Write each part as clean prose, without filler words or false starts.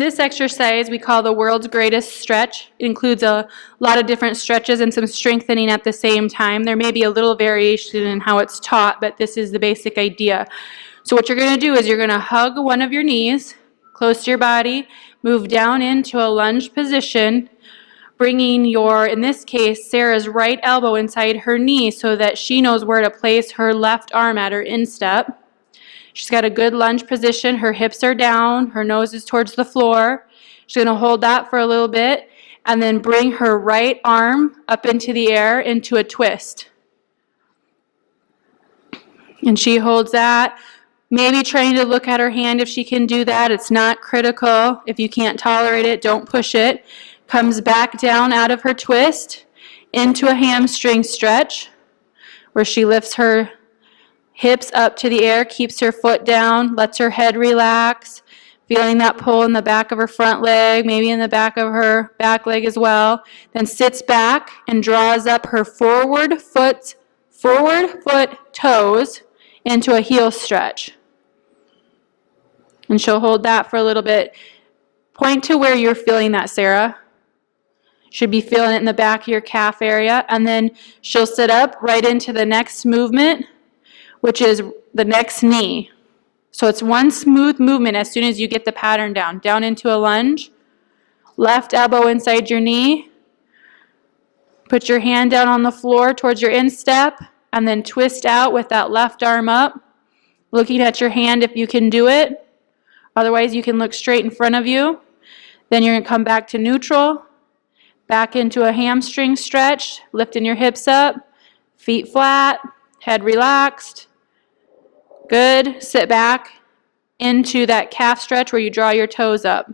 This exercise we call the world's greatest stretch. It includes a lot of different stretches and some strengthening at the same time. There may be a little variation in how it's taught, but this is the basic idea. So what you're going to do is you're going to hug one of your knees close to your body, move down into a lunge position, bringing your, in this case, Sarah's right elbow inside her knee so that she knows where to place her left arm at her instep. She's got a good lunge position. Her hips are down. Her nose is towards the floor. She's going to hold that for a little bit and then bring her right arm up into the air into a twist. And she holds that. Maybe trying to look at her hand if she can do that. It's not critical. If you can't tolerate it, don't push it. Comes back down out of her twist into a hamstring stretch where she lifts her hips up to the air, keeps her foot down, lets her head relax, feeling that pull in the back of her front leg, maybe in the back of her back leg as well. Then sits back and draws up her forward foot toes into a heel stretch. And she'll hold that for a little bit. Point to where you're feeling that, Sarah. Should be feeling it in the back of your calf area. And then she'll sit up right into the next movement, which is the next knee. So it's one smooth movement as soon as you get the pattern down. Down into a lunge. Left elbow inside your knee. Put your hand down on the floor towards your instep. And then twist out with that left arm up. Looking at your hand if you can do it. Otherwise, you can look straight in front of you. Then you're going to come back to neutral. Back into a hamstring stretch. Lifting your hips up. Feet flat. Head relaxed. Good. Sit back into that calf stretch where you draw your toes up.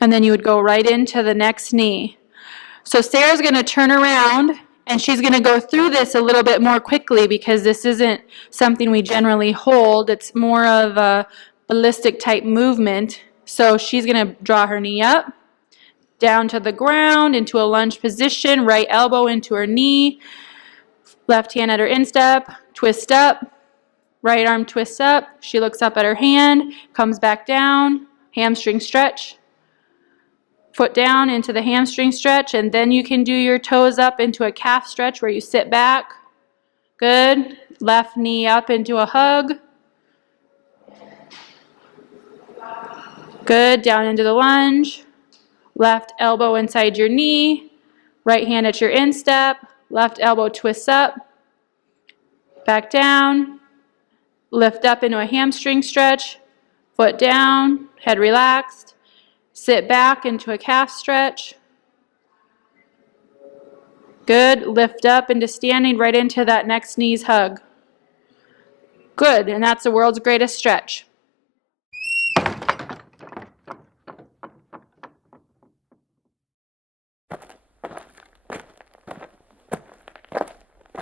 And then you would go right into the next knee. So Sarah's going to turn around and she's going to go through this a little bit more quickly because this isn't something we generally hold. It's more of a ballistic type movement. So she's going to draw her knee up, down to the ground, into a lunge position, right elbow into her knee, left hand at her instep, twist up, right arm twists up. She looks up at her hand, comes back down, hamstring stretch. Foot down into the hamstring stretch, and then you can do your toes up into a calf stretch where you sit back. Good. Left knee up into a hug. Good. Down into the lunge. Left elbow inside your knee. Right hand at your instep. Left elbow twists up. Back down. Lift up into a hamstring stretch. Foot down. Head relaxed. Sit back into a calf stretch. Good. Lift up into standing right into that next knee's hug. Good. And that's the world's greatest stretch.